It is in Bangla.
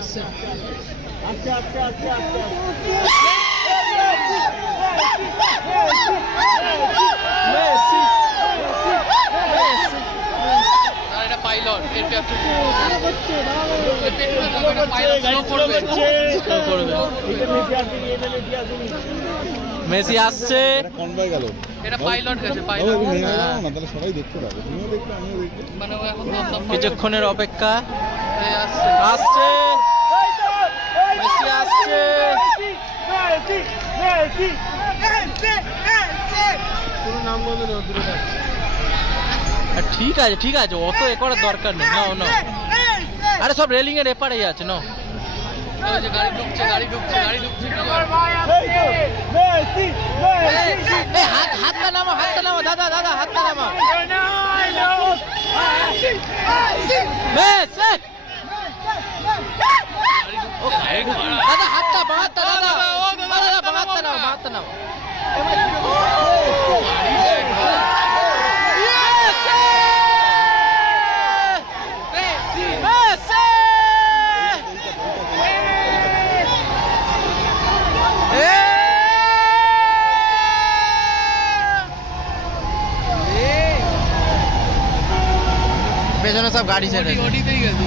আসছে। আর এটা পাইলট, এর ক্যাপ্টেন মেসি আসছে। এটা পাইলট গেছে, পাইলট মানে ও এখন দমদম কিছুক্ষণের অপেক্ষা। হয়ে আসছে। আসছে মেসি আসছে। ঠিক আছে ঠিক আছে, অত এ করার দরকার নেই। নাও নাও, আরে সব রেলিং এর এপারেই আছে। নাও ওই যে গাড়ি ঢুকছে, গাড়ি ঢুকছে, গাড়ি ঢুকছে। হাতটা নামো, হাতটা নামো দাদা, দাদা হাতটা নামো। দাদা হাতটা বাঁহাতটা, দাদা দাদা বাঁহাতটা নাও, বাঁহাতটা নাও। পেছনে সব গাড়ি ছেড়ে ওটিতেই গেছে।